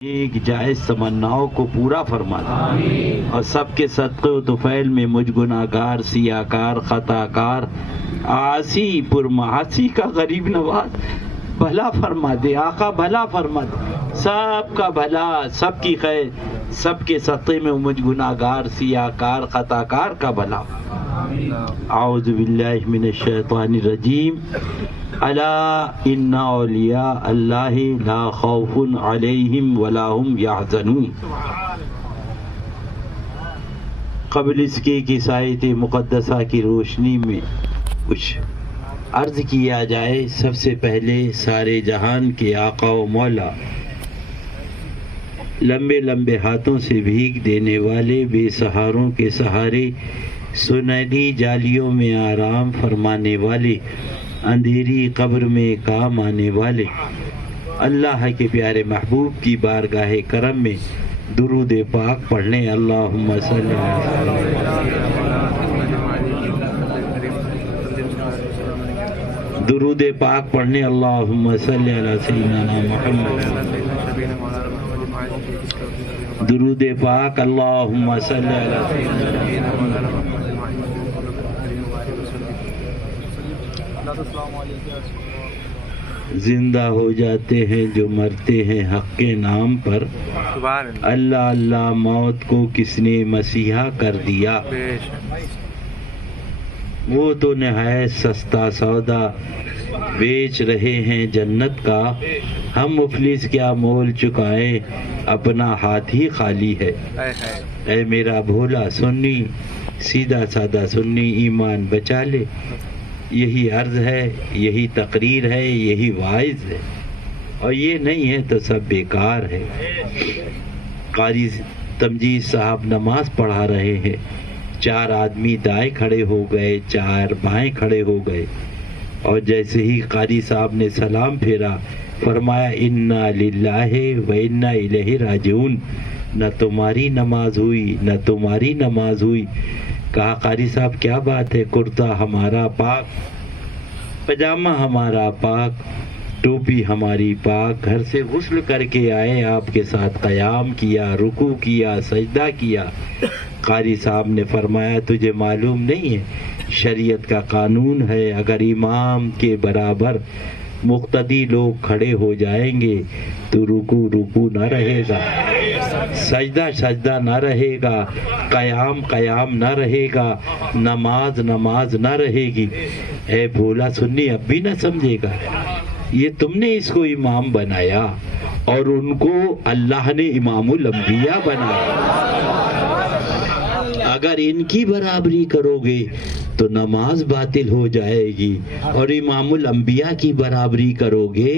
ایک جائز تمناؤں کو پورا فرما دے اور سب کے صدقے و طفیل میں مجھ گناہگار سیاکار خطاکار عاصی پرمعاصی کا غریب نواز بھلا فرما دے آقا، بھلا فرما دے، سب کا بھلا، سب کی خیر، سب کے صدقے میں مجھ گناہگار سیاکار خطاکار کا بھلا۔ اعوذ باللہ من الشیطان الرجیم۔ الا ان اولیاء اللہ لا خوف علیہم ولا هم یحزنون۔ قبل اس کے کہ آیت مقدسہ کی روشنی میں کچھ عرض کیا جائے، سب سے پہلے سارے جہان کے آقا و مولا، لمبے لمبے ہاتھوں سے بھیگ دینے والے، بے سہاروں کے سہارے، سنہری جالیوں میں آرام فرمانے والے، اندھیری قبر میں کام آنے والے، اللہ کے پیارے محبوب کی بارگاہ کرم میں درود پاک پڑھنے۔ اللہم صلی درود پاک پڑھنے۔ اللہم صلی علی سیدنا محمد۔ درود پاک۔ اللہم صلی علی سیدنا محمد۔ زندہ ہو جاتے ہیں جو مرتے ہیں حق کے نام پر، اللہ اللہ موت کو کس نے مسیحا کر دیا، وہ تو نہایت سستا سودا بیچ رہے ہیں جنت کا، ہم مفلس کیا مول چکائیں اپنا ہاتھ ہی خالی ہے۔ اے میرا بھولا سنی، سیدھا سادہ سنی، ایمان بچا لے، یہی عرض ہے، یہی تقریر ہے، یہی واعظ ہے، اور یہ نہیں ہے تو سب بیکار ہے۔ قاری تمجید صاحب نماز پڑھا رہے ہیں، 4 آدمی دائیں کھڑے ہو گئے، 4 بائیں کھڑے ہو گئے، اور جیسے ہی قاری صاحب نے سلام پھیرا، فرمایا انا للہ و انا الیہ راجعون، نہ تمہاری نماز ہوئی نہ تمہاری نماز ہوئی۔ کہا قاری صاحب کیا بات ہے، کرتا ہمارا پاک، پجامہ ہمارا پاک، ٹوپی ہماری پاک، گھر سے غسل کر کے آئے، آپ کے ساتھ قیام کیا، رکوع کیا، سجدہ کیا۔ قاری صاحب نے فرمایا تجھے معلوم نہیں ہے، شریعت کا قانون ہے، اگر امام کے برابر مقتدی لوگ کھڑے ہو جائیں گے تو رکوع رکوع نہ رہے گا، سجدہ سجدہ نہ رہے گا، قیام قیام نہ رہے گا، نماز نماز نہ رہے گی۔ اے بھولا سنی اب بھی نہ سمجھے گا، یہ تم نے اس کو امام بنایا اور ان کو اللہ نے امام الانبیاء بنایا، اگر ان کی برابری کرو گے تو نماز باطل ہو جائے گی، اور امام الانبیاء کی برابری کرو گے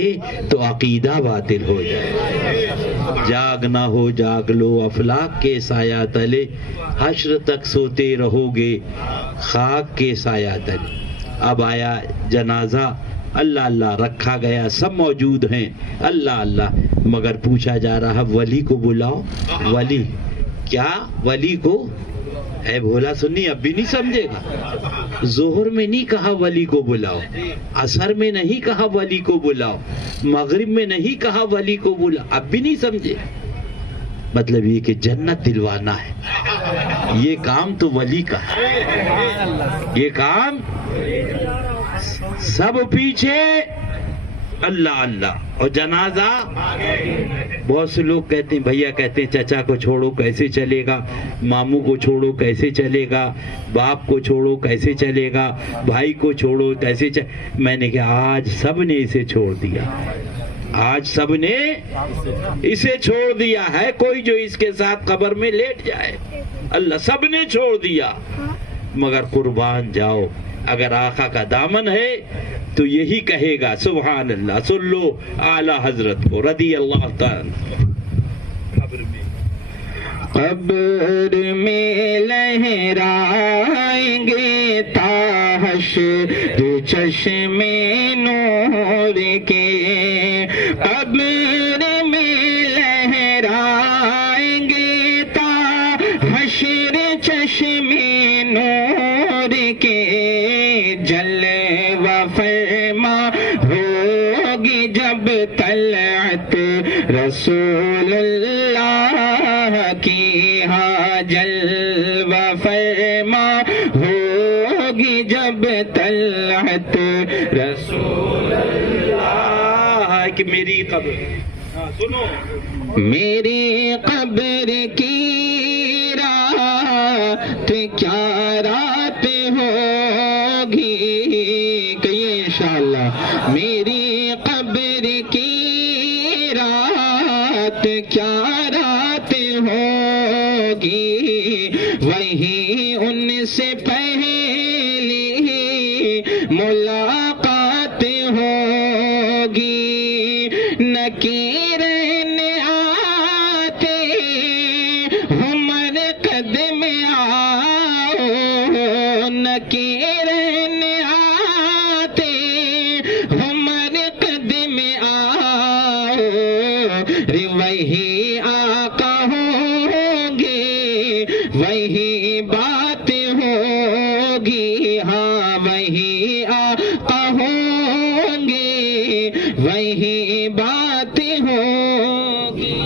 تو عقیدہ باطل ہو جائے گا۔ جاگنا ہو جاگ لو افلاک کے سایہ تلے، حشر تک سوتے رہو گے خاک کے سایہ تلے۔ اب آیا جنازہ، اللہ اللہ رکھا گیا، سب موجود ہیں، اللہ اللہ، مگر پوچھا جا رہا ولی کو بلاؤ، ولی کیا، ولی کو؟ اے بھولا سنی اب بھی نہیں سمجھے گا، ظہر میں نہیں کہا ولی کو بلاؤ، عصر میں نہیں کہا ولی کو بلاؤ، مغرب میں نہیں کہا ولی کو بلاؤ، اب بھی نہیں سمجھے؟ مطلب یہ کہ جنت دلوانا ہے، یہ کام تو ولی کا ہے، یہ کام سب پیچھے اللہ اللہ، اور جنازہ بہت سے لوگ کہتے ہیں، بھیا کہتے ہیں چچا کو چھوڑو کیسے چلے گا، ماموں کو چھوڑو کیسے چلے گا، باپ کو چھوڑو کیسے چلے گا، بھائی کو چھوڑو کیسے میں نے کہا آج سب نے اسے چھوڑ دیا، آج سب نے اسے چھوڑ دیا ہے، کوئی جو اس کے ساتھ قبر میں لیٹ جائے، اللہ سب نے چھوڑ دیا، مگر قربان جاؤ، اگر آقا کا دامن ہے تو یہی کہے گا سبحان اللہ، صلو اعلی حضرت کو رضی اللہ تعالی۔ قبر میں لہرائیں گے تا حشر چشم نور کے، قبر میں لہرائیں گے تا حشر چشم نور کے، جلوہ فرما ہوگی جب طلعت رسول اللہ کی ہاں جلوہ فرما ہوگی جب طلعت رسول اللہ کہ میری قبر سنو میری قبر کی رات کیا رات ہوگی کہیے انشاءاللہ میری قبر کی رات کیا رات ہوگی وہی ان سے پہلی ملاقات ہوگی نکیر وہی آقا ہوں گے وہی بات ہوگی ہاں وہی آقا ہوں گے وہی بات ہوگی.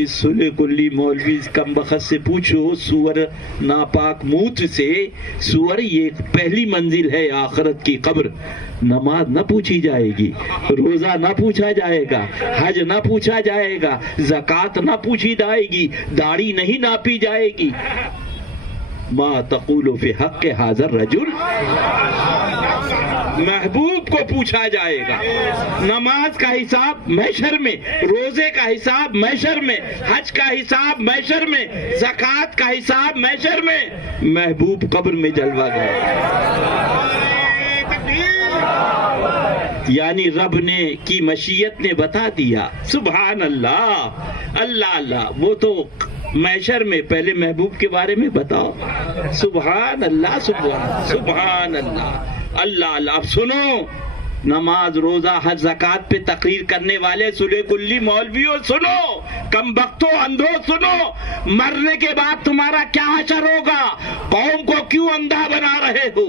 اس سلے کلی مولوی کم بخت سے پوچھو سور ناپاک موت سے سور یہ پہلی منزل ہے آخرت کی قبر. نماز نہ پوچھی جائے گی روزہ نہ پوچھا جائے گا حج نہ پوچھا جائے گا زکوٰۃ نہ پوچھی جائے گی داڑھی نہیں ناپی جائے گی. ما تقول فی حق حاضر رجل محبوب کو پوچھا جائے گا. نماز کا حساب محشر میں روزے کا حساب محشر میں حج کا حساب محشر میں زکوٰۃ کا حساب محشر میں محبوب قبر میں جلوہ گئے. یعنی رب نے کی مشیت نے بتا دیا. سبحان اللہ اللہ اللہ. وہ تو محشر میں پہلے محبوب کے بارے میں بتاؤ. سبحان اللہ سبحان اللہ اللہ اللہ. اب سنو نماز روزہ حج زکوٰۃ پہ تقریر کرنے والے سلے کلی مولویوں سنو کم بختو اندھو سنو. مرنے کے بعد تمہارا کیا حشر ہوگا قوم کو کیوں اندھا بنا رہے ہو.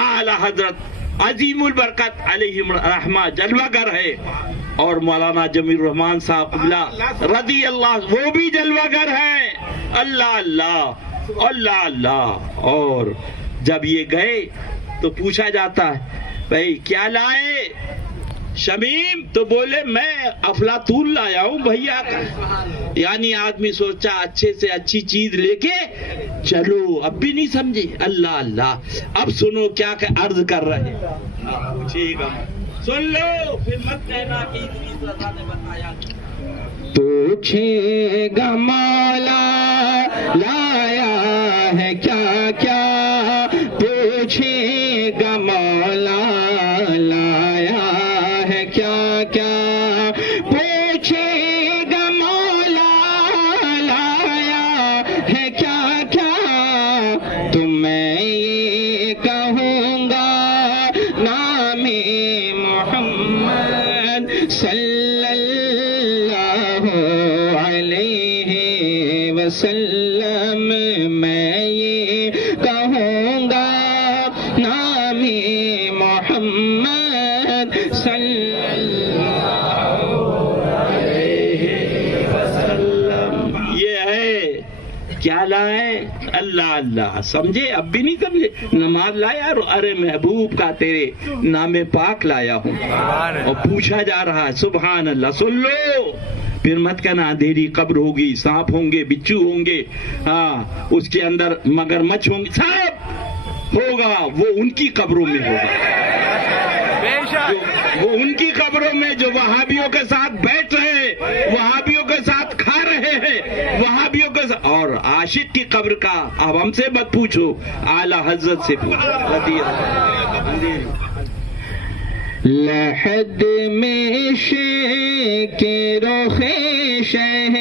اعلی حضرت عظیم البرکت علیہ رحمہ جلوہ گر ہے اور مولانا جمیل الرحمان صاحب قبلہ رضی اللہ وہ بھی جلوہ گر ہیں. اللہ اللہ اللہ اللہ. اور جب یہ گئے تو پوچھا جاتا ہے بھائی کیا لائے شمیم تو بولے میں افلاطون لایا ہوں بھیا کا. یعنی آدمی سوچا اچھے سے اچھی چیز لے کے چلو اب بھی نہیں سمجھے. اللہ اللہ. اب سنو کیا کہ عرض کر رہے سن لو پھر مت کہنا کہ ادریس رضا نے بتایا. پوچھے گا مولا لایا ہے کیا کیا پوچھے گا مولا لایا ہے کیا کیا پوچھے گا مولا لایا ہے کیا کیا تو میں یہ کہوں گا نام محمد صلی اللہ علیہ وسلم. میں یہ کہوں گا نام محمد صلی اللہ علیہ وسلم. یہ ہے کیا لائے اللہ اللہ. سمجھے اب بھی نہیں سمجھے. نماز لایا ارے محبوب کا تیرے نام پاک لایا ہوں اور پوچھا جا رہا ہے. سبحان اللہ. سن لو پھر مت کہنا اندھیری قبر ہوگی سانپ ہوں گے بچھو ہوں گے ہاں اس کے اندر مگرمچھ ہوں گے سب ہوگا. وہ ان کی قبروں میں ہوگا وہ ان کی قبروں میں جو وہابیوں کے ساتھ بیٹھ رہے ہیں وہابیوں کے ساتھ کھا رہے ہیں وہابیوں کے ساتھ. اور عاشق کی قبر کا اب ہم سے مت پوچھو اعلی حضرت سے پوچھو. لحد میں کے رخ شہ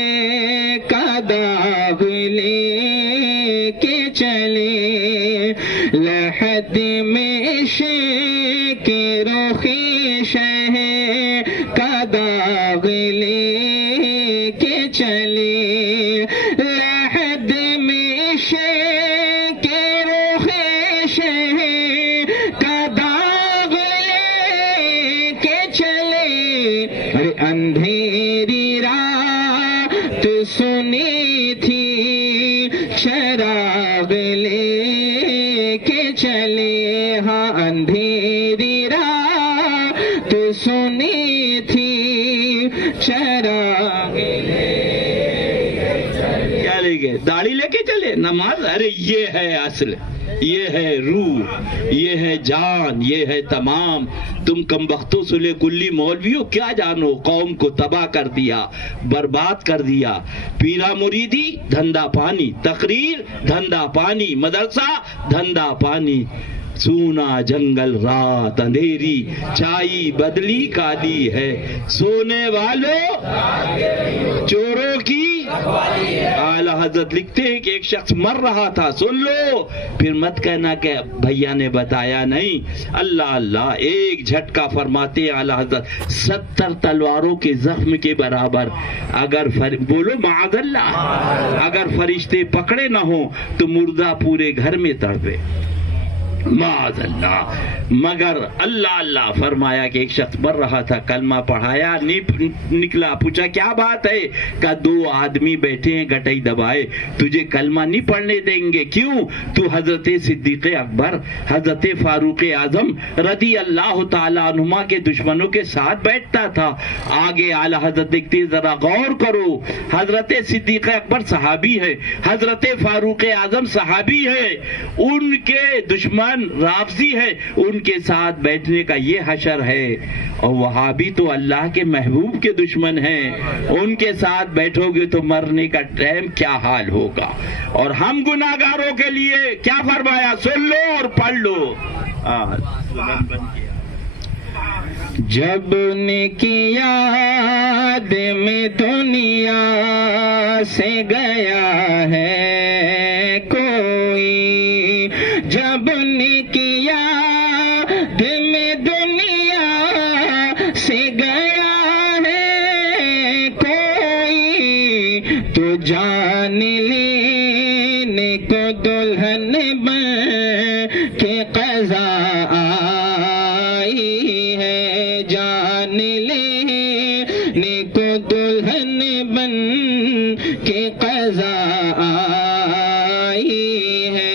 کا داغ لے کے چلے. لحد میں کے رخ شہ کا داغ لے کے چلے. لحد میں کے رخ شہ کا داغ لے کے چلے. ارے اندھے چراغ کیا لے گئے؟ داڑھی لے کے چلے نماز؟ ارے یہ ہے اصل، یہ ہے روح، یہ ہے جان، یہ ہے تمام۔ تم کم بختوں سلے کلی مولویوں کیا جانو، قوم کو تباہ کر دیا، برباد کر دیا۔ پیرا مریدی دھندا پانی، تقریر دھندا پانی، مدرسہ دھندا پانی، سونا جنگل رات اندھیری، چائی بدلی کالی ہے، سونے والوں چوروں کی۔ اعلی حضرت لکھتے ہیں کہ ایک شخص مر رہا تھا، سن لو، پھر مت کہنا کہ بھیا نے بتایا نہیں۔ اللہ اللہ، ایک جھٹکا فرماتے ہیں اعلی حضرت 70 تلواروں کے زخم کے برابر۔ اگر بولو معاذ اللہ، اگر فرشتے پکڑے نہ ہوں تو مردہ پورے گھر میں تڑپے، معاذ اللہ۔ مگر اللہ اللہ فرمایا کہ ایک شخص مر رہا تھا، کلمہ پڑھایا، نکلا، پوچھا کیا بات ہے؟ کہ 2 آدمی بیٹھے ہیں گٹئی دبائے، تجھے کلمہ نہیں پڑھنے دیں گے۔ کیوں؟ تو حضرت صدیق اکبر، حضرت فاروق اعظم رضی اللہ تعالیٰ عنہما کے دشمنوں کے ساتھ بیٹھتا تھا۔ آگے اعلی حضرت دیکھتے ہیں، ذرا غور کرو، حضرت صدیق اکبر صحابی ہے، حضرت فاروق اعظم صحابی ہے، ان کے دشمن رافضی ہے، ان کے ساتھ بیٹھنے کا یہ حشر ہے۔ اور وہابی تو اللہ کے محبوب کے دشمن ہیں، ان کے ساتھ بیٹھو گے تو مرنے کا ٹائم کیا حال ہوگا۔ اور ہم گناہگاروں کے لیے کیا فرمایا؟ سن لو اور پڑھ لو۔ جب نے کیا یاد میں دنیا سے گیا ہے کوئی، جب نے کیا یاد میں دنیا سے گیا ہے کوئی، تو جان لینے کو دلہن بن کے قضا آئی ہے، جان لینے کو دلہن بن کے قضا آئی ہے۔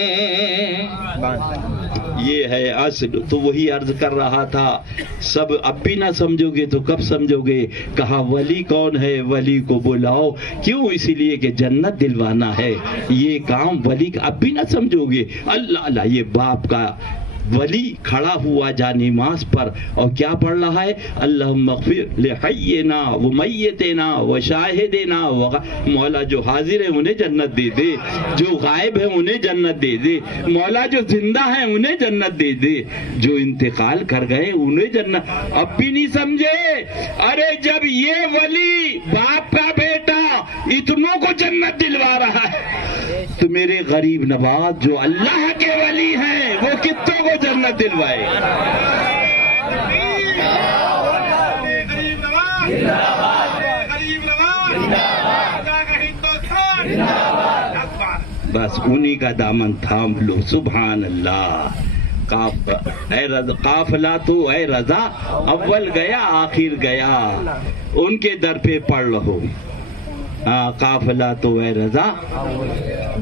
یہ ہے اصل۔ تو وہی عرض کر رہا تھا، سب اب بھی نہ سمجھو گے تو کب سمجھو گے؟ کہا ولی کون ہے؟ ولی کو بلاؤ۔ کیوں؟ اسی لیے کہ جنت دلوانا ہے، یہ کام ولی کا اب بھی نہ سمجھو گے۔ اللہ اللہ، یہ باپ کا ولی کھڑا ہوا جا نماز پر اور کیا پڑھ رہا ہے؟ اللہم اغفر لحینا و میتنا و شاہدنا و مولا جو حاضر ہیں انہیں جنت دے دے، جو غائب ہیں انہیں جنت دے دے، مولا جو زندہ ہیں انہیں جنت دے دے، جو انتقال کر گئے انہیں جنت۔ اب بھی نہیں سمجھے؟ ارے جب یہ ولی باپ کا بیٹا اتنوں کو جنت دلوا رہا ہے تو میرے غریب نواز جو اللہ کے ولی ہیں وہ کتوں کو جنت دلوائے؟ بس انہی کا دامن تھام لو۔ سبحان اللہ۔ قافلہ تو اے رضا اول گیا آخر گیا، ان کے در پہ پڑھ رہو۔ قافلہ تو اے رضا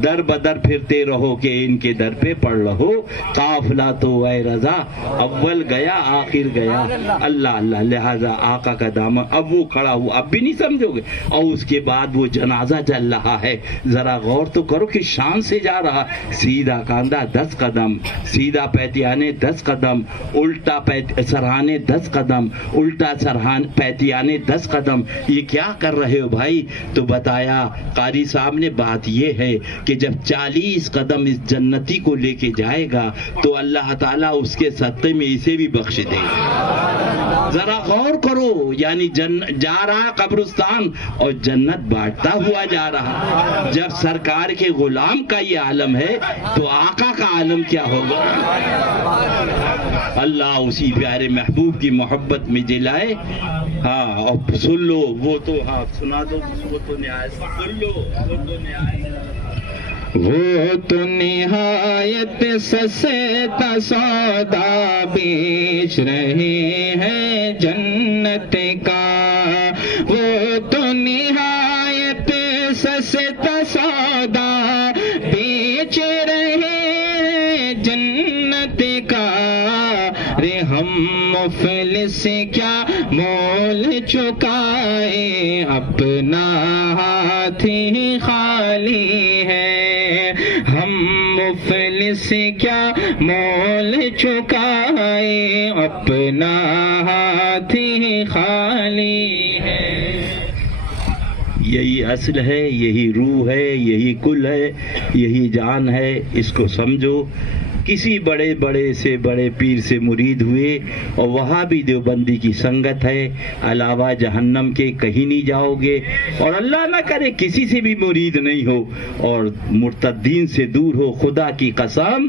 در بدر پھرتے رہو کہ ان کے در پہ پڑھ رہو۔ قافلہ تو اے رضا اول گیا آخر گیا۔ اللہ اللہ، لہذا آقا کا دامن۔ اب وہ کھڑا ہوا، اب بھی نہیں سمجھو گے؟ اور اس کے بعد وہ جنازہ چل رہا ہے، ذرا غور تو کرو کہ شان سے جا رہا، سیدھا کاندھا 10 قدم، سیدھا پیتیانے 10 قدم، الٹا سرہانے 10 قدم، الٹا پیتیانے 10 قدم۔ یہ کیا کر رہے ہو بھائی؟ تو بتایا قاری صاحب نے بات یہ ہے کہ جب 40 قدم اس جنتی کو لے کے جائے گا تو اللہ تعالیٰ اس کے صدقے میں اسے بھی بخش دے گا۔ ذرا غور کرو، یعنی جا رہا قبرستان اور جنت بانٹتا ہوا جا رہا۔ جب سرکار کے غلام کا یہ عالم ہے تو آقا کا عالم کیا ہوگا؟ اللہ اسی پیارے محبوب کی محبت میں جلائے۔ ہاں، اور سن لو وہ تو، ہاں سنا دو، وہ تو نہایت، سن لو وہ تو نہایت، وہ تو نہایت سستا سودا بیچ رہے ہیں جنت کا، وہ تو نہایت سستا سودا بیچ رہے ہیں جنت کا، رے ہم مفلس کیا مول چکا چکائے اپنا ہاتھ ہی خالی ہے، ہم مفلس کیا مول چکائے اپنا ہاتھ ہی خالی ہے۔ یہی اصل ہے، یہی روح ہے، یہی کل ہے، یہی جان ہے، اس کو سمجھو۔ کسی بڑے بڑے سے بڑے پیر سے مرید ہوئے اور وہاں بھی دیوبندی کی سنگت ہے، علاوہ جہنم کے کہیں نہیں جاؤ گے، اور اللہ نہ کرے کسی سے بھی مرید نہیں ہو اور مرتدین سے دور ہو، خدا کی قسم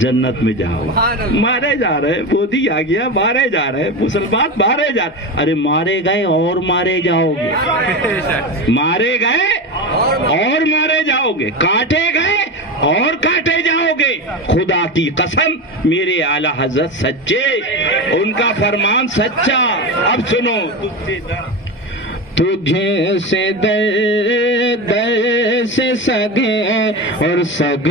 جنت میں جاؤ۔ مارے جا رہے، مودی آ گیا، مارے جا رہے مسلمان، مارے جا رہے، ارے مارے گئے اور مارے جاؤ گے، مارے گئے اور مارے جاؤ گے، کاٹے گئے اور کاٹے جاؤ گے۔ خدا کی قسم میرے اعلیٰ حضرت سچے، ان کا فرمان سچا۔ اب سنو، تجھے سے در در سے سگے اور سگ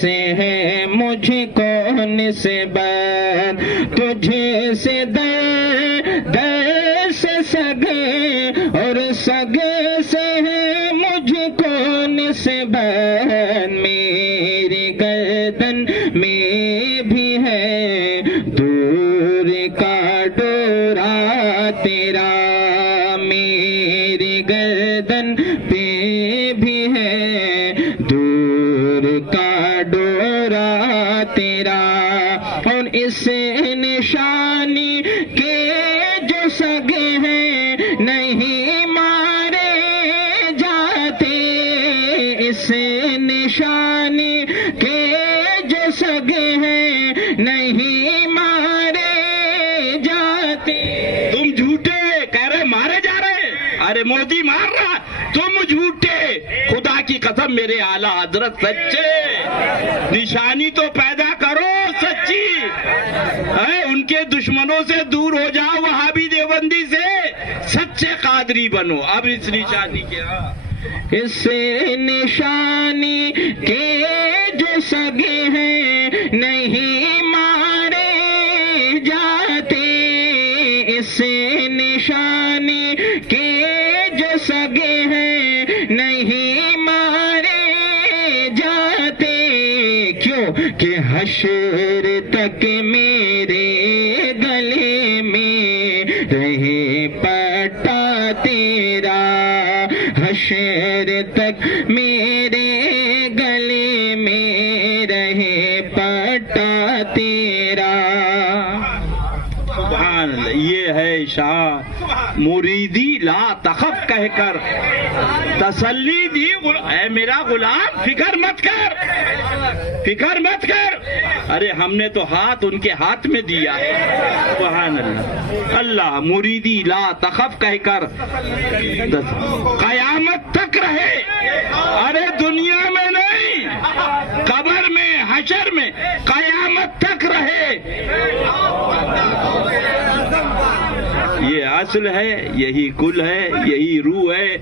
سے ہے مجھ کو نسبت، تجھے سے در در سے سگے اور سگ سے ہے مجھ کو نسبت، میری گردن میں بھی ہے دور کا ڈورا تیرا، میری گردن پہ بھی ہے دور کا ڈورا تیرا، اور اس نشانی کے جو سگے ہیں نہیں مارے جاتے، اس نشانی کے جو سگے ہیں نہیں مارے جاتے۔ تم جھوٹے کہہ رہے مارے جا رہے، ارے مودی مار رہا، تم جھوٹے، خدا کی قسم میرے اعلیٰ حضرت سچے، نشانی تو پیدا کرو سچی، ان کے دشمنوں سے دور ہو جاؤ، وہابی دیوبندی سے سچے قادری بنو۔ اب اس نشانی کیا، اس نشانی کے جو سگے ہیں نہیں مارے جاتے، اس نشانی کے جو سگے ہیں نہیں مارے جاتے، کیوں کہ حشر تک میرے گلے میں رہے پٹا تیرا، حشر تک میرے گلے میں رہے پٹا تیرا۔ سبحان اللہ، یہ ہے شاہ مریدی لا تخف کہہ کر تسلی دی، اے میرا غلام فکر مت کر، فکر مت کر، ارے ہم نے تو ہاتھ ان کے ہاتھ میں دیا۔ سبحان اللہ، اللہ مریدی لا تخف کہہ کر قیامت تک رہے، ارے دنیا میں نہیں، قبر میں، حشر میں، قیامت تک رہے۔ یہ اصل ہے، یہی کل ہے، یہی روح ہے،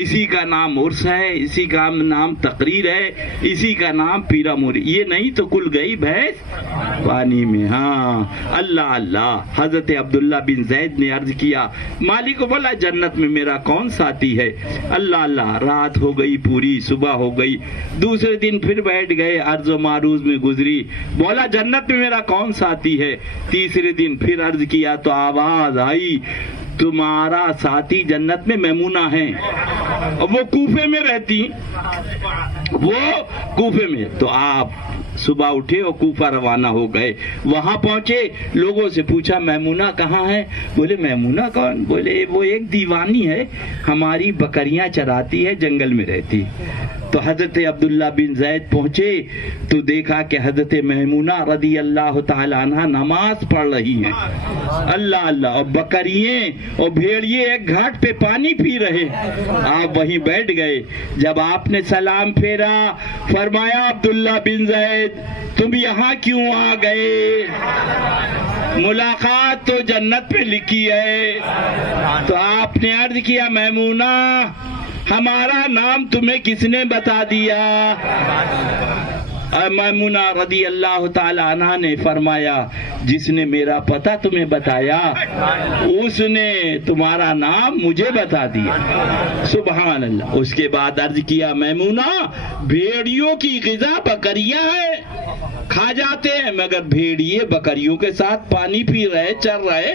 اسی کا نام عرس ہے، اسی کا نام تقریر ہے، اسی کا نام پیرا موری، یہ نہیں تو کل گئی بھینس پانی میں۔ ہاں اللہ اللہ، حضرت عبداللہ بن زید نے عرض کیا، مالک کو بولا جنت میں میرا کون ساتھی ہے؟ اللہ اللہ، رات ہو گئی پوری، صبح ہو گئی، دوسرے دن پھر بیٹھ گئے، عرض و معروض میں گزری، بولا جنت میں میرا کون ساتھی ہے؟ تیسرے دن پھر عرض کیا تو آواز آئی، تمہارا ساتھی جنت میں میمونہ ہے، وہ کوفے میں رہتی، وہ کوفے میں۔ تو آپ صبح اٹھے اور کوفہ روانہ ہو گئے، وہاں پہنچے، لوگوں سے پوچھا میمونہ کہاں ہے؟ بولے میمونہ کون؟ بولے وہ ایک دیوانی ہے، ہماری بکریاں چراتی ہے، جنگل میں رہتی۔ تو حضرت عبداللہ بن زید پہنچے تو دیکھا کہ حضرت میمونہ رضی اللہ تعالی عنہ نماز پڑھ رہی ہیں، اللہ اللہ، اور بکریے اور بھیڑیے ایک گھاٹ پہ پانی پی رہے۔ آپ وہیں بیٹھ گئے، جب آپ نے سلام پھیرا، فرمایا عبداللہ بن زید تم یہاں کیوں آ گئے؟ ملاقات تو جنت پہ لکھی ہے۔ تو آپ نے عرض کیا میمونہ ہمارا نام تمہیں کس نے بتا دیا؟ میمونہ رضی اللہ تعالی عنہ نے فرمایا جس نے میرا پتہ تمہیں بتایا اس نے تمہارا نام مجھے بتا دیا. سبحان اللہ. اس کے بعد عرض کیا میمونہ بھیڑیوں کی غذا بکریاں ہیں، کھا جاتے ہیں، مگر بھیڑیے بکریوں کے ساتھ پانی پی رہے، چل رہے،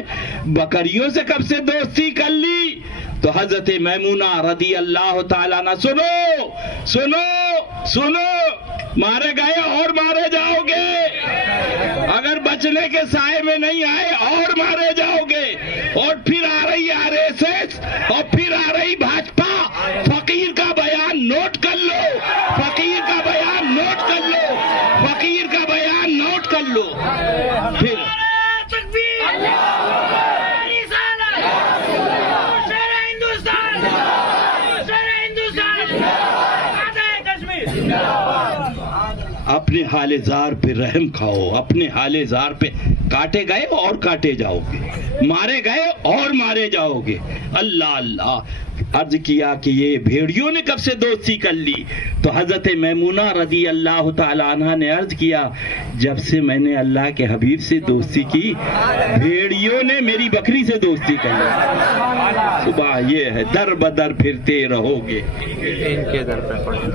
بکریوں سے کب سے دوستی کر لی؟ تو حضرت میمونہ رضی اللہ تعالیٰ عنہ سنو سنو سنو، مارے گئے اور مارے جاؤ گے، اگر بچنے کے سائے میں نہیں آئے اور مارے جاؤ گے. اور پھر آ رہی RSS اور پھر آ رہی بھاجپا. فقیر کا بیان نوٹ کر لو، فقیر کا بیان نوٹ کر لو، فقیر کا بیان نوٹ کر لو. پھر اپنے حال زار پہ رحم کھاؤ، اپنے حال زار پہ کاٹے گئے اور کاٹے جاؤ گے، مارے گئے اور مارے جاؤ گے. اللہ اللہ. عرض کیا کہ یہ بھیڑیوں نے کب سے دوستی کر لی؟ تو حضرت میمونہ رضی اللہ تعالی عنہ نے عرض کیا جب سے میں نے اللہ کے حبیب سے دوستی کی بھیڑیوں نے میری بکری سے دوستی کر لی. صبح یہ ہے در بدر پھرتے رہو گے،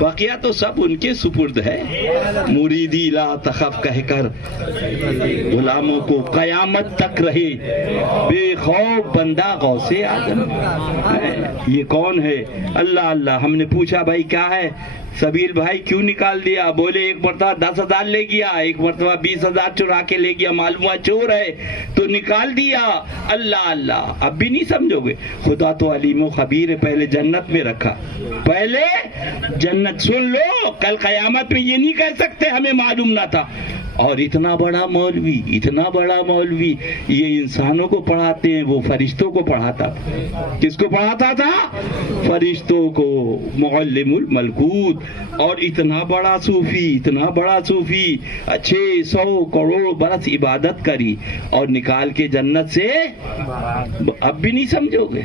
بقیہ تو سب ان کے سپرد ہے. مریدی لا تخف کہہ کر غلاموں کو قیامت تک رہے بے خوف بندہ غوث اعظم. یہ کون ہے؟ اللہ اللہ. ہم نے پوچھا بھائی کیا ہے؟ سبیل بھائی کیوں نکال دیا؟ بولے ایک مرتبہ 10,000 لے گیا، ایک مرتبہ 20,000 چرا کے لے گیا، معلوم ہوا چور ہے تو نکال دیا. اللہ اللہ. اب بھی نہیں سمجھو گے؟ خدا تو علیم و خبیر ہے. پہلے جنت میں رکھا، پہلے جنت. سن لو کل قیامت میں یہ نہیں کہہ سکتے ہمیں معلوم نہ تھا. اور اتنا بڑا مولوی، اتنا بڑا مولوی یہ انسانوں کو پڑھاتے ہیں، وہ فرشتوں کو پڑھاتا تھا. کس کو پڑھاتا تھا؟ فرشتوں کو. معلم الملکوت. اور اتنا بڑا صوفی، اتنا بڑا صوفی 600 کروڑ برس عبادت کری اور نکال کے جنت سے. اب بھی نہیں سمجھو گے؟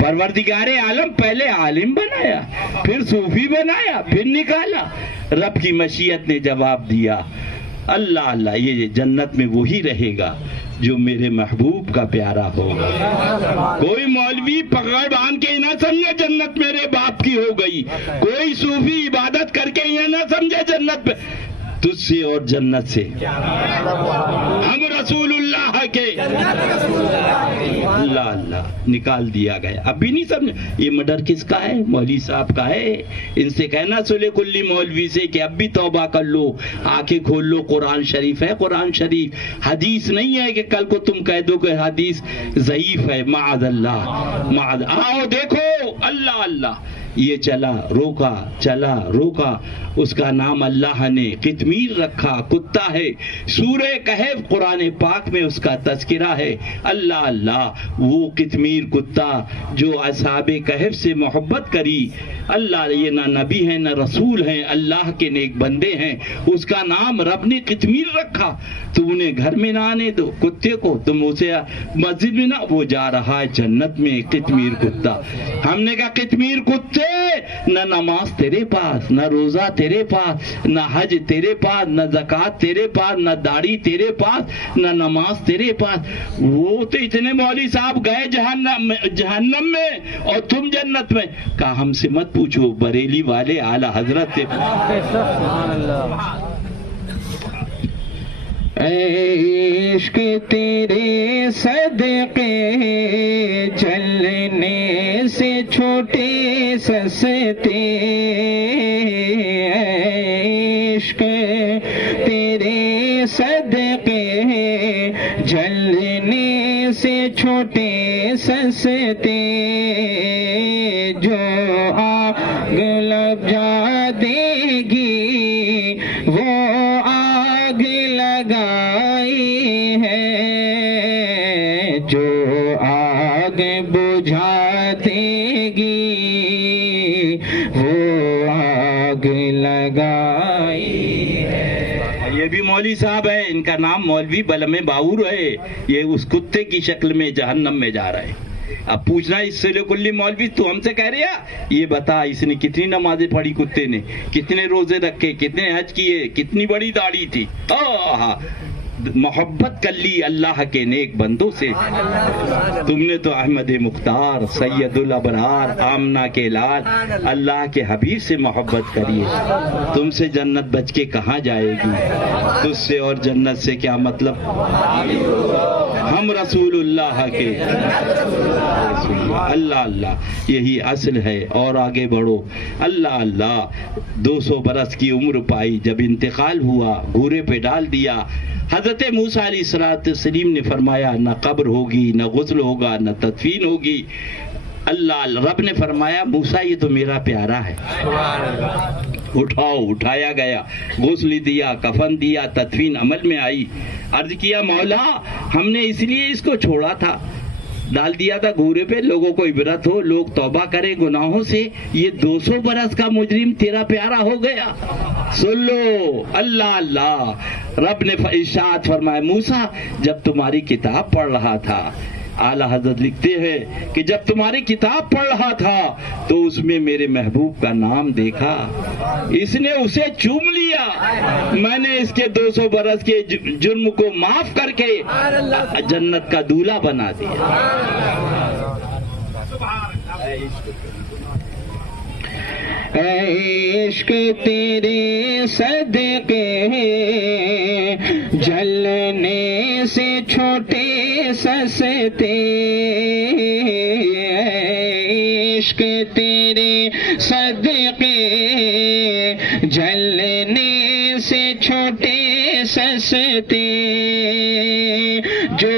پروردگار عالم پہلے عالم بنایا، پھر صوفی بنایا، پھر نکالا. رب کی مشیت نے جواب دیا. اللہ اللہ. یہ جنت میں وہی رہے گا جو میرے محبوب کا پیارا ہوگا. کوئی مولوی پگڑ باندھ کے نہ سمجھے جنت میرے باپ کی ہو گئی، کوئی صوفی عبادت کر کے یہ نہ سمجھے جنت پہ تجھ سے اور جنت سے ہم رسول اللہ کے. اللہ اللہ. نکال دیا گیا. اب بھی نہیں سمجھے؟ یہ مڈر کس کا ہے؟ مولوی صاحب کا ہے. ان سے کہنا سلے کلی مولوی سے کہ اب بھی توبہ کر لو، آنکھیں کھول لو. قرآن شریف ہے، قرآن شریف. حدیث نہیں ہے کہ کل کو تم کہہ دو کہ حدیث ضعیف ہے. معاذ اللہ معاذ. آؤ دیکھو. اللہ اللہ. یہ چلا روکا، چلا روکا. اس کا نام اللہ نے قطمیر رکھا، کتا ہے. سورہ کہف قرآن پاک میں اس کا تذکرہ ہے. اللہ اللہ. وہ قطمیر کتا جو اصحاب کہف سے محبت کری. اللہ یہ نہ نبی ہیں نہ رسول ہیں، اللہ کے نیک بندے ہیں. اس کا نام رب نے قطمیر رکھا. تو انہیں گھر میں نہ آنے دو کتے کو، تم اسے مسجد میں نہ. وہ جا رہا ہے جنت میں قطمیر کتا. ہم نے کہا قطمیر کتے نہ نماز تیرے پاس، نہ روزہ تیرے پاس، نہ حج تیرے پاس، نہ زکوٰۃ تیرے پاس، نہ داڑھی تیرے پاس، نہ نماز تیرے پاس. وہ تو اتنے مولوی صاحب گئے جہنم میں اور تم جنت میں. کہا ہم سے مت پوچھو، بریلی والے اعلی حضرت سے. عشق تیرے صدقے جلنے سے چھوٹے سستے. عشق تیرے صدقے جلنے سے چھوٹے سستے. جو آگ لگ جا دے گی وہ آگ لگائی ہے، جو آگ بجھا دے گی وہ آگ لگائی ہے. یہ بھی مولوی صاحب ہے، ان کا نام مولوی بلم باور ہے. یہ اس کتے کی شکل میں جہنم میں جا رہے ہیں. اب پوچھنا اس سے کلی مولوی تو ہم سے کہہ رہے ہیں یہ بتا اس نے کتنی نمازیں پڑھی کتے نے, کتنے روزے رکھے, کتنے حج کیے, کتنی بڑی داڑھی تھی. محبت کر لی اللہ کے نیک بندوں سے. تم نے تو احمد مختار, سید الابرار, آمنہ کے لال, اللہ کے حبیب سے محبت کری ہے. تم سے جنت بچ کے کہاں جائے گی؟ تجھ سے اور جنت سے کیا مطلب؟ ہم رسول اللہ کے, اللہ اللہ یہی اصل ہے. اور آگے بڑھو. اللہ اللہ 200 برس کی عمر پائی, جب انتقال ہوا گھوڑے پہ ڈال دیا. حضرت موسیٰ علیہ السلام نے فرمایا نہ قبر ہوگی, نہ غسل ہوگا, نہ تدفین ہوگی. اللہ رب نے فرمایا موسیٰ یہ تو میرا پیارا ہے, اٹھاؤ. اٹھایا گیا, غسل دیا, کفن دیا, تدفین عمل میں آئی. عرض کیا مولا ہم نے اس لیے اس کو چھوڑا تھا, ڈال دیا تھا گھوڑے پہ, لوگوں کو عبرت ہو, لوگ توبہ کریں گناہوں سے. یہ 200 برس کا مجرم تیرا پیارا ہو گیا. سن لو. اللہ اللہ رب نے ارشاد فرمایا موسیٰ جب تمہاری کتاب پڑھ رہا تھا, اعلیٰ حضرت لکھتے ہیں کہ جب تمہاری کتاب پڑھ رہا تھا تو اس میں میرے محبوب کا نام دیکھا, اس نے اسے چوم لیا. میں نے اس کے 200 برس کے جرم کو معاف کر کے جنت کا دولہا بنا دیا. عشق تیرے صدقے جلنے سے چھوٹے سستے, عشق تیرے صدقے جلنے سے چھوٹے سستے, جو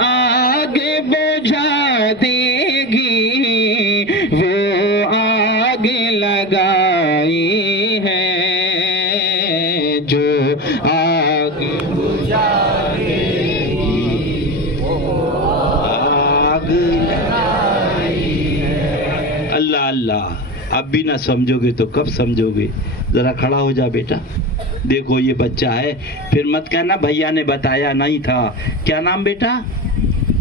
آگ بجھا دے گی وہ آگ لگائی ہے, جو آگ بجھا دے گی وہ آگ لگائی ہے. اللہ اللہ اب بھی نہ سمجھو گے تو کب سمجھو گے؟ ذرا کھڑا ہو جا بیٹا. دیکھو یہ بچہ ہے, پھر مت کہنا بھیا نے بتایا نہیں تھا. کیا نام بیٹا؟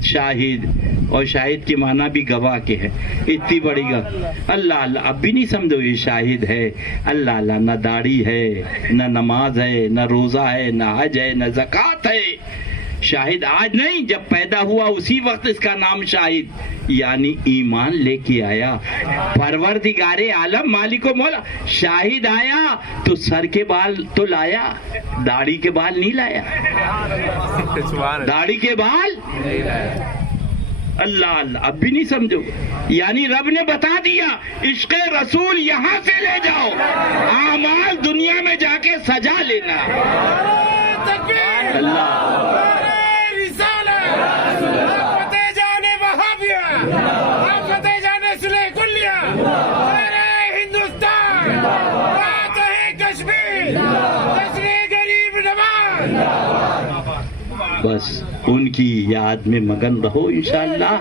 شاہد. اور شاہد کے معنی بھی گواہ کے ہے. اتنی بڑی اللہ اللہ اب بھی نہیں سمجھو یہ شاہد ہے. اللہ اللہ نہ داڑھی ہے, نہ نماز ہے, نہ روزہ ہے, نہ حج ہے, نہ زکوٰۃ ہے. شاہد آج نہیں, جب پیدا ہوا اسی وقت اس کا نام شاہد, یعنی ایمان لے کے آیا. پروردگار عالم مالک و مولا. شاہد آیا تو سر کے بال تو لایا, داڑھی کے بال نہیں لایا. داڑھی کے بال اللہ اللہ اب بھی نہیں سمجھو. یعنی رب نے بتا دیا عشق رسول یہاں سے لے جاؤ, اعمال دنیا میں جا کے سجا لینا. اللہ بس ان کی یاد میں مگن رہو انشاءاللہ.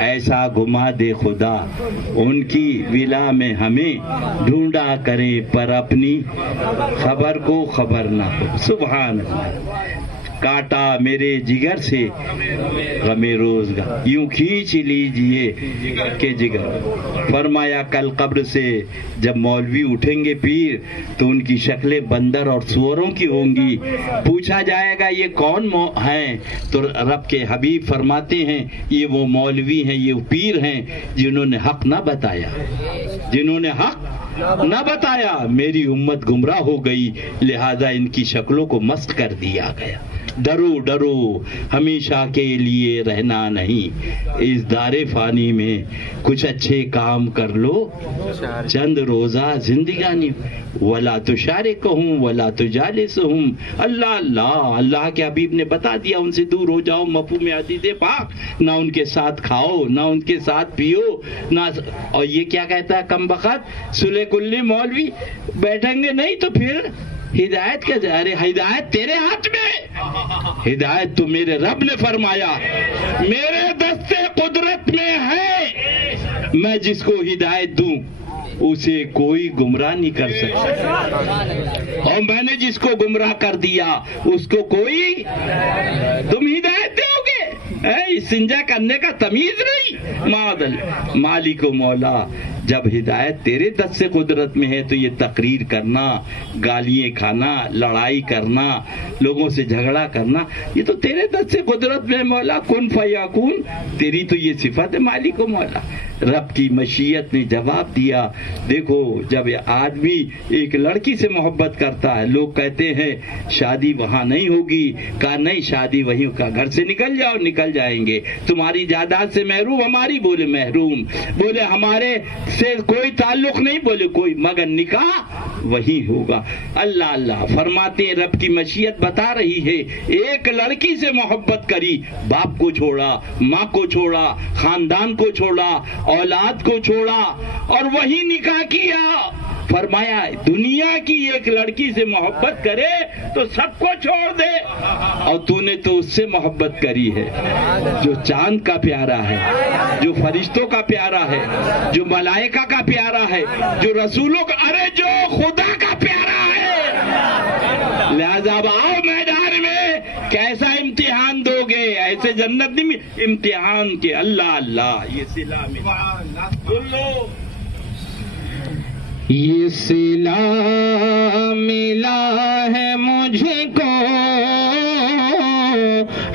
ایسا گما دے خدا ان کی ولا میں ہمیں, ڈھونڈا کرے پر اپنی خبر کو خبر نہ ہو. سبحان اللہ. کاٹا میرے جگر سے غم روزگار, یوں کھینچ لیجئے کہ جگر. فرمایا کل قبر سے جب مولوی اٹھیں گے پیر تو ان کی شکلیں بندر اور سوروں کی ہوں گی. پوچھا جائے گا یہ کون ہیں, تو رب کے حبیب فرماتے ہیں یہ وہ مولوی ہیں, یہ پیر ہیں جنہوں نے حق نہ بتایا, جنہوں نے حق نہ بتایا. میری امت گمراہ ہو گئی لہذا ان کی شکلوں کو مسخ کر دیا گیا. ڈرو ڈرو ہمیشہ کے لیے رہنا نہیں, اس دار فانی میں کچھ اچھے کام کر لو, چند روزہ زندگانی. ولا تشارکہم ولا تجالسہم. اللہ اللہ اللہ کے حبیب نے بتا دیا ان سے دور ہو جاؤ. مفہوم حدیث پاک, نہ ان کے ساتھ کھاؤ, نہ ان کے ساتھ پیو, نہ. اور یہ کیا کہتا ہے کم بخت سلے کلی مولوی بیٹھیں گے نہیں تو پھر ہدایت کا ارے ہدایت تیرے ہاتھ میں, ہدایت تو میرے رب نے فرمایا میرے دستے قدرت میں ہے, میں جس کو ہدایت دوں اسے کوئی گمراہ نہیں کر سکتا, اور میں نے جس کو گمراہ کر دیا اس کو کوئی. تم ہدایت دو گے استنجا کرنے کا تمیز نہیں. معاذ مالک و مولا جب ہدایت تیرے دست سے قدرت میں ہے تو یہ تقریر کرنا, گالیاں کھانا, لڑائی کرنا, لوگوں سے جھگڑا کرنا, یہ تو تیرے دست سے قدرت میں ہے مولا. کن فیکون, تیری تو یہ صفت ہے مالک و مولا. رب کی مشیت نے جواب دیا. دیکھو جب یہ آدمی ایک لڑکی سے محبت کرتا ہے, لوگ کہتے ہیں شادی وہاں نہیں ہوگی, کہا نہیں شادی وہیں کا, گھر سے نکل جاؤ, نکل جائیں گے, تمہاری جائیداد سے محروم, ہماری بولے محروم, بولے ہمارے سے کوئی تعلق نہیں, بولے کوئی, مگر نکاح وہی ہوگا. اللہ اللہ فرماتے ہیں رب کی مشیت بتا رہی ہے, ایک لڑکی سے محبت کری, باپ کو چھوڑا, ماں کو چھوڑا, خاندان کو چھوڑا, اولاد کو چھوڑا اور وہی نکاح کیا. فرمایا دنیا کی ایک لڑکی سے محبت کرے تو سب کو چھوڑ دے, اور تو نے تو اس سے محبت کری ہے جو چاند کا پیارا ہے, جو فرشتوں کا پیارا ہے, جو ملائکہ کا پیارا ہے, جو رسولوں کا, ارے جو خدا کا پیارا ہے. لہذا اب آؤ میدان میں, کیسا امتحان دو گے, ایسے جنت نہیں امتحان کے. اللہ اللہ یہ صلہ ملا, یہ صلہ ملا ہے مجھ کو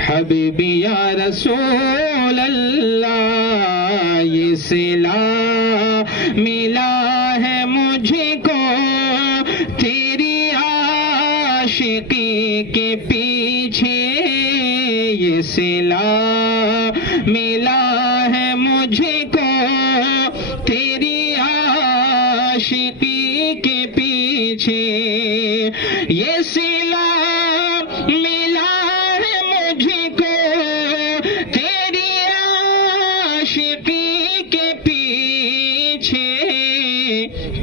حبیبی یا رسول اللہ. یہ صلہ ملا ہے مجھ کو تیری عاشقی کے پیچھے. یہ صلہ ملا ہے مجھ کو تیری عاشقی کے پیچھے. یہ صلہ ملا ہے مجھ کو تیری عاشقی کے پیچھے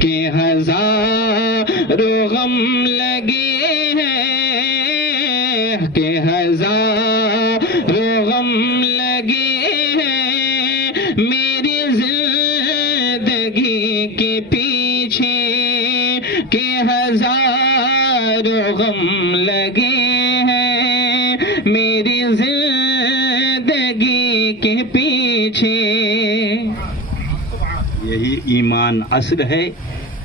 کہ ہزاروں غم لگے ہیں, کہ ہزاروں غم لگے ہیں میری زندگی کے پیچھے, کہ ہزاروں غم لگے ہیں میری زندگی کے پیچھے. یہی ایمان اصل ہے,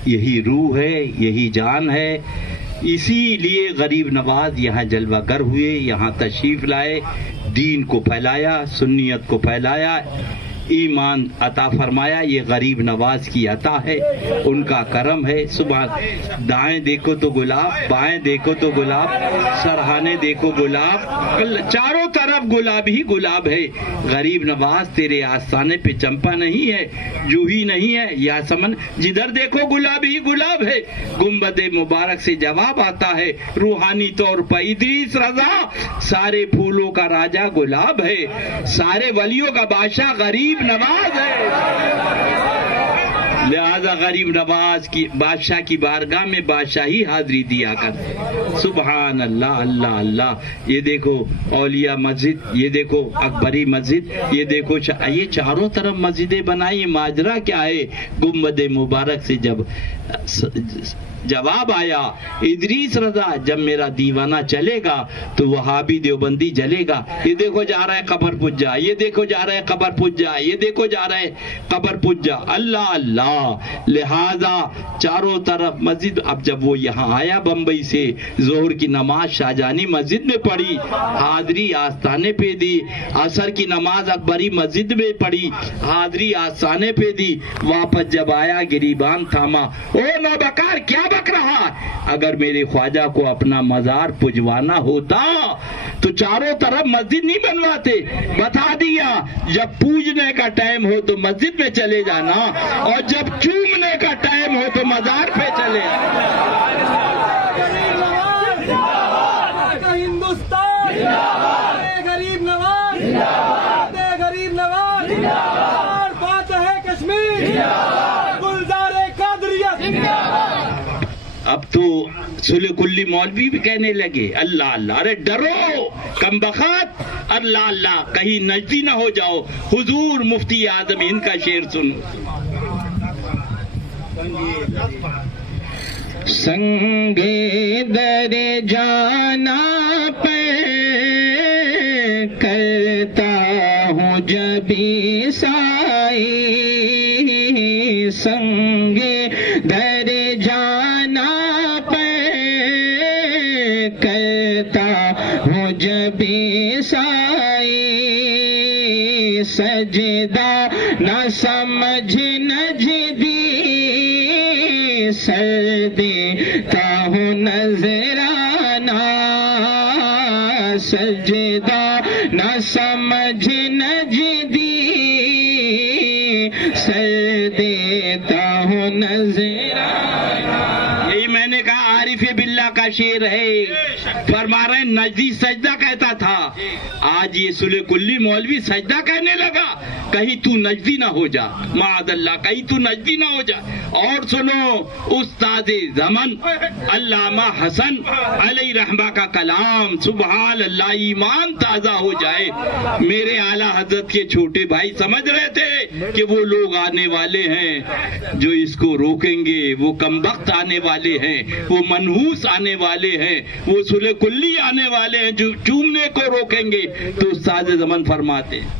یہی روح ہے, یہی جان ہے. اسی لیے غریب نواز یہاں جلوہ گر ہوئے, یہاں تشریف لائے, دین کو پھیلایا, سنیت کو پھیلایا, ایمان عطا فرمایا. یہ غریب نواز کی عطا ہے, ان کا کرم ہے. سبحان, دائیں دیکھو تو گلاب, بائیں دیکھو تو گلاب, سرہانے دیکھو گلاب, چاروں طرف گلاب ہی گلاب ہے. غریب نواز تیرے آستانے پہ چمپا نہیں ہے, جوہی نہیں ہے, یاسمن, جدھر دیکھو گلاب ہی گلاب ہے. گنبد مبارک سے جواب آتا ہے روحانی طور پر ادریس رضا سارے پھولوں کا راجہ گلاب ہے, سارے ولیوں کا بادشاہ غریب نواز ہے. لہذا غریب نواز کی بادشاہ کی بارگاہ میں بادشاہی حاضری دیا کر. سبحان اللہ اللہ اللہ. یہ دیکھو اولیاء مسجد, یہ دیکھو اکبری مسجد, یہ دیکھو یہ چاروں طرف مسجدیں بنائی. ماجرا کیا ہے؟ گنبد مبارک سے جب جواب آیا ادریس رضا جب میرا دیوانہ چلے گا تو وہابی دیوبندی جلے گا. یہ دیکھو جا رہا ہے قبر پجا, یہ دیکھو جا رہا ہے قبر پجا, یہ دیکھو جا رہا ہے قبر پجا. اللہ اللہ. لہذا چاروں طرف مسجد. اب جب وہ یہاں آیا بمبئی سے, ظہر کی نماز شاہجہانی مسجد میں پڑھی, حاضری آستانے پہ دی. عصر کی نماز اکبری مسجد میں پڑھی, حاضری آستانے پہ دی. واپس جب آیا گریبان تھاما, او نابکار کیا بک رہا ہے؟ اگر میرے خواجہ کو اپنا مزار پجوانا ہوتا تو چاروں طرف مسجد نہیں بنواتے. بتا دیا جب پوجنے کا ٹائم ہو تو مسجد میں چلے جانا, اور جب چومنے کا ٹائم ہو تو مزار پہ چلے ہندوستان غریب نواز, غریب نواز, فاتح کشمیر, گلزار قادریت. اب تو سلح کلی مولوی بھی کہنے لگے اللہ اللہ. ارے ڈرو کم بخت, اللہ اللہ, کہیں نجدی نہ ہو جاؤ. حضور مفتی اعظم ہند کا شعر سنو. سنگے در جانا پہ کرتا سنگ در جانا پر کرتا ہوں جب سائی سجدہ نہ سمجھ نجدی سر دیتا ہوں نذرانہ سجدہ نہ سمجھ نجدی سر دیتا ہوں نذرانہ. یہی میں نے کہا عارف باللہ کا شعر ہے. فرما رہے ہیں نجدی سجدہ کہتا تھا، آج یہ سلح کلی مولوی سجدہ کہنے لگا. کہیں تو نجدی نہ ہو جا، معاذ اللہ کہیں تو نجدی نہ ہو جا. اور سنو استاد زمن علامہ حسن علیہ رحمہ کا کلام، سبحان اللہ، ایمان تازہ ہو جائے. میرے اعلیٰ حضرت کے چھوٹے بھائی سمجھ رہے تھے کہ وہ لوگ آنے والے ہیں جو اس کو روکیں گے، وہ کمبخت آنے والے ہیں، وہ منحوس آنے والے ہیں، وہ صلح کلی آنے والے ہیں جو چومنے کو روکیں گے. تو استاد زمن فرماتے ہیں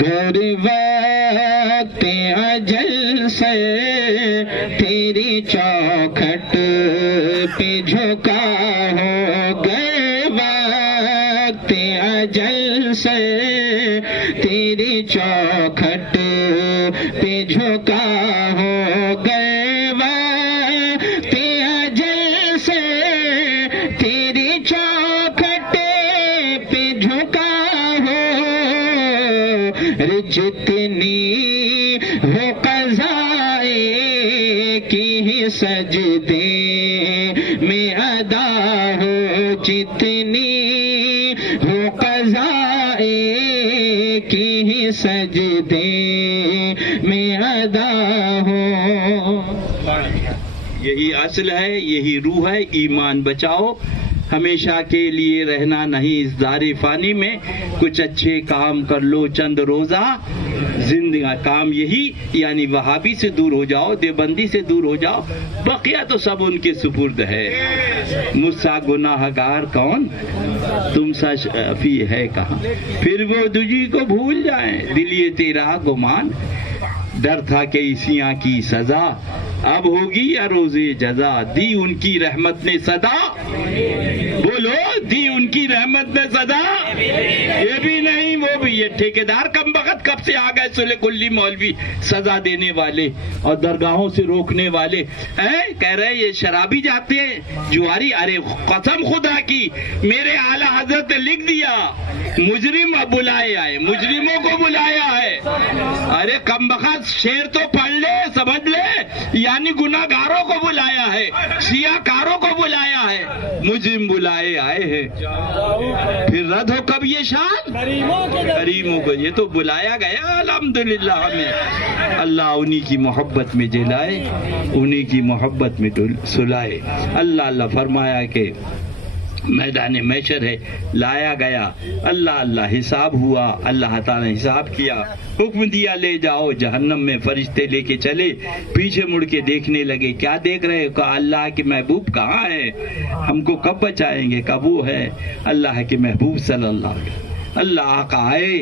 گر وقت اجل سے تیری چوکھٹ پہ جھکا ہو، گر وقت اجل سے تیری چوکھٹ پہ جھکا ہو، گر وقت اجل سے تیری چوکھٹ پہ جھکا ہو، جتنی ہو قضائے کی سجدے میں ادا ہو، جتنی ہو قضائے کی سجدے میں ادا ہو. یہی اصل ہے، یہی روح ہے. ایمان بچاؤ، ہمیشہ کے لیے رہنا نہیں اس دار فانی میں. کچھ اچھے کام کر لو، چند روزہ زندگی کام یہی، یعنی وہابی سے دور ہو جاؤ، دیوبندی سے دور ہو جاؤ، بقیہ تو سب ان کے سپرد ہے. مجھ سا گناہ گار کون، تم سا شفیع ہے کہاں، پھر وہ تجھی کو بھول جائیں، دل یہ تیرا گمان، ڈر تھا کہ عیسیاں کی سزا اب ہوگی یا روزے جزا، دی ان کی رحمت نے صدا، بولو دی ان کی رحمت نے صدا. یہ بھی نہیں وہ بھی، یہ ٹھیکیدار کم بخت کب سے آ گئے صلح کلی مولوی، سزا دینے والے اور درگاہوں سے روکنے والے. کہہ رہے یہ شرابی جاتے ہیں جواری. ارے قسم خدا کی میرے اعلیٰ حضرت نے لکھ دیا مجرم بلائے آئے، مجرموں کو بلایا ہے. ارے کم بخت شعر تو پڑھ لے، سمجھ لے، یعنی گناہ گاروں کو بلایا ہے، سیاہ کاروں کو بلایا ہے، مجرم بلائے آئے ہیں. پھر رد ہو کب یہ شان، کریموں کو. یہ تو بلایا گیا الحمدللہ ہمیں. اللہ انہی کی محبت میں جلائے، انہی کی محبت میں سلائے. اللہ فرمایا کہ میدان محشر ہے، لایا گیا، اللہ حساب ہوا، اللہ تعالیٰ نے حساب کیا، حکم دیا لے جاؤ جہنم میں. فرشتے لے کے چلے، پیچھے مڑ کے دیکھنے لگے، کیا دیکھ رہے؟ کہا اللہ کے محبوب کہاں ہے، ہم کو کب بچائیں گے؟ کب وہ ہے اللہ کے محبوب صلی اللہ علیہ وسلم. اللہ آقا آئے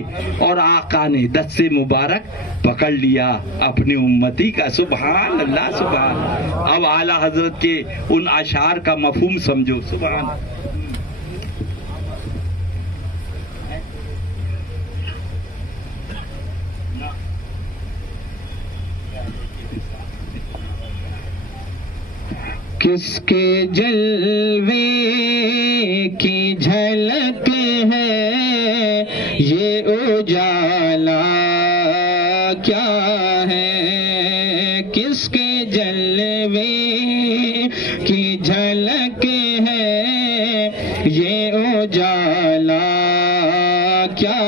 اور آقا نے دست سے مبارک پکڑ لیا اپنی امتی کا. سبحان اللہ سبحان. اب اعلیٰ حضرت کے ان اشعار کا مفہوم سمجھو. سبحان. کس کے جلوے کی جھلک ہے یہ اجالا کیا ہے، کس کے جلوے کی جھلک ہے یہ اجالا کیا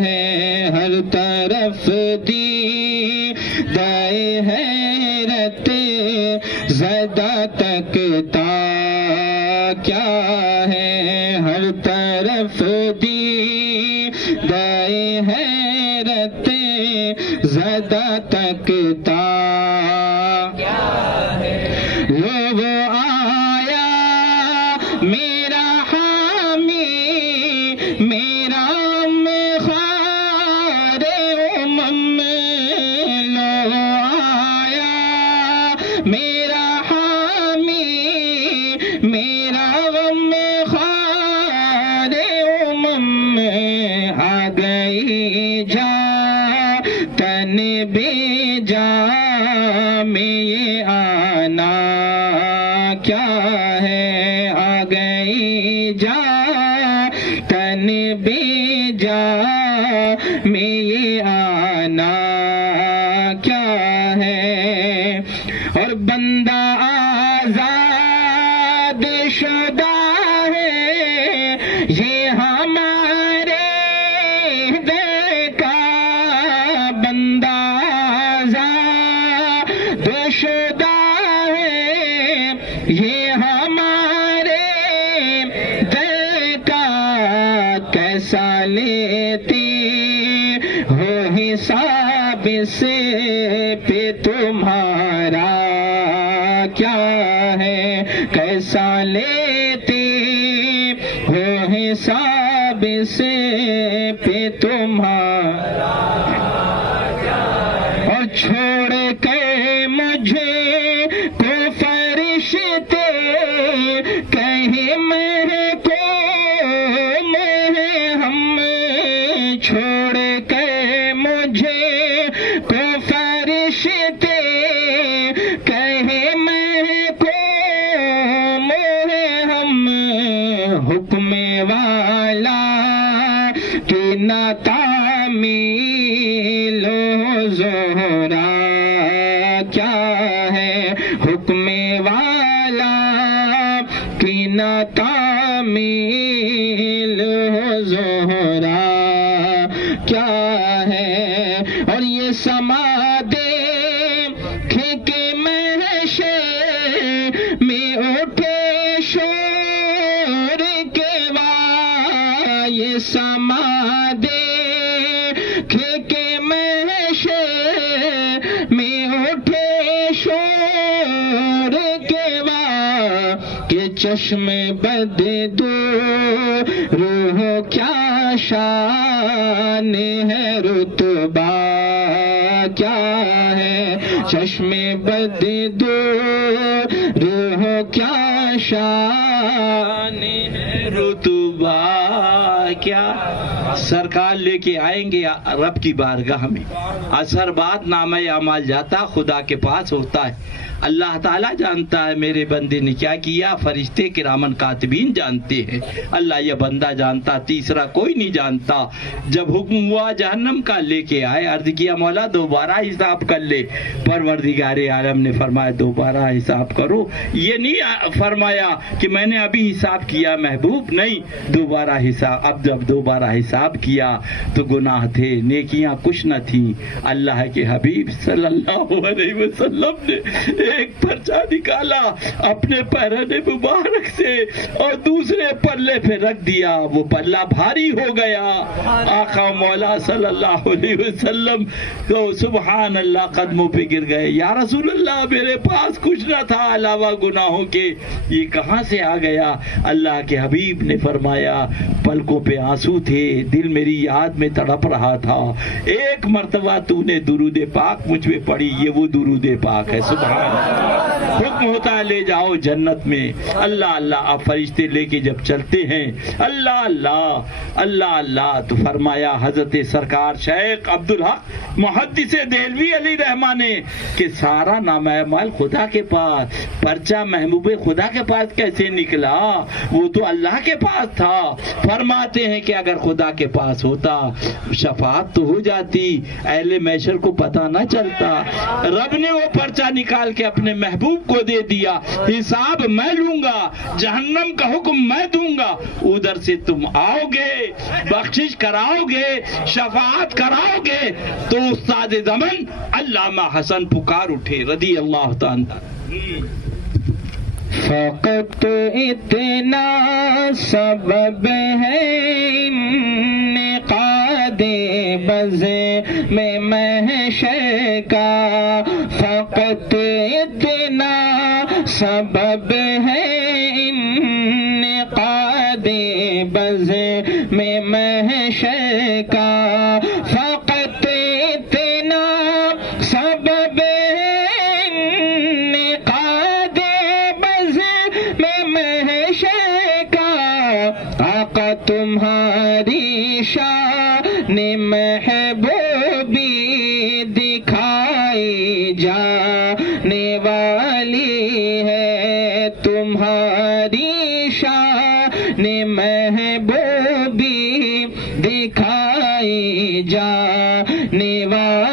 ہے، ہر طرف دیدۂ حیرت زدہ تکتا کیا ہے، ہر طرف دیدۂ حیرت زدہ تکتا کیا ہے. لو وہ آیا میرا حامی، میرا مخار امم، لو میرا حامی میرا غم خوار امم آ گئی جا تن بے جا میں یہ آنا کیا ہے آ گئی جا تن بے جا میں یہ آنا کیا ہے اور بندہ آزاد شدہ ہے یہ ہمارے دل کا بندہ آزاد شدہ ہے یہ ہمارے دل کا کیسا لیتی ہو حساب سے پہ تمہارا کیا ہے کیسا لیتی ہو حساب سے پہ تمہارا اور چھوڑ کے مجھے کو فرشتے کہیں میں کو میں ہم چھوڑ کے مجھے کو فرشتے کہیں میں کو میں ہم حکم والا کی نہ تعمیل و زہرا کیا ہے حکم والا کی نہ تعمیل و زہرا کیا ہے اور یہ سما دیکھ کے محشر میں اٹھے شور کے یہ سما دیکھ کے محشر میں اٹھے شور کے کہ چشم بد دو روح کیا شان ہے رتبہ کیا ہے چشم بد دو روح کیا شان ہے رتبہ کیا سرکار لے کے آئیں گے رب کی بارگاہ میں اثر بعد نامہ اعمال جاتا خدا کے پاس ہوتا ہے اللہ تعالیٰ جانتا ہے میرے بندے نے کیا کیا فرشتے کرامن کاتبین جانتے ہیں اللہ یہ بندہ جانتا تیسرا کوئی نہیں جانتا جب حکم ہوا جہنم کا لے کے آئے عرض کیا مولا دوبارہ حساب کر لے پروردگار عالم نے فرمایا دوبارہ حساب کرو یہ نہیں فرمایا کہ میں نے ابھی حساب کیا محبوب نہیں دوبارہ حساب اب جب دوبارہ حساب کیا تو گناہ تھے نیکیاں کچھ نہ تھیں اللہ کے حبیب صلی اللہ علیہ وسلم نے ایک پرچہ نکالا اپنے پیرانے مبارک سے اور دوسرے پلے پہ رکھ دیا وہ پلہ بھاری ہو گیا آقا مولا صلی اللہ علیہ وسلم تو سبحان اللہ قدموں پہ گر گئے یا رسول اللہ میرے پاس کچھ نہ تھا علاوہ گناہوں کے یہ کہاں سے آ گیا اللہ کے حبیب نے فرمایا پلکوں پہ آنسو تھے دل میری یاد میں تڑپ رہا تھا ایک مرتبہ تو نے درود پاک مجھ پہ پڑھی یہ وہ درود پاک ہے سبحان حکم ہوتا ہے لے جاؤ جنت میں اللہ اللہ آپ فرشتے لے کے جب چلتے ہیں اللہ اللہ اللہ اللہ تو فرمایا حضرت سرکار شیخ عبدالحق محدث دہلوی علی رحمٰن نے کہ سارا نامہ اعمال خدا کے پاس پرچہ محبوب خدا کے پاس کیسے نکلا وہ تو اللہ کے پاس تھا فرماتے ہیں کہ اگر خدا کے پاس ہوتا شفاعت تو ہو جاتی اہل محشر کو پتہ نہ چلتا رب نے وہ پرچہ نکال کے اپنے محبوب کو دے دیا حساب میں لوں گا جہنم کا حکم میں دوں گا ادھر سے تم آؤ گے بخشش کراؤ گے شفاعت کراؤ گے تو استاد زمن علامہ حسن پکار اٹھے رضی اللہ تعالی فقط اتنا سبب ہے انعقاد بز میں محشر کا فقط اتنا سبب ہے انعقاد بز میں محشر کا فقط اتنا سبب ہے تمہاری شان محبوبی دکھائی جانے والی ہے، تمہاری شان محبوبی دکھائی جانے والی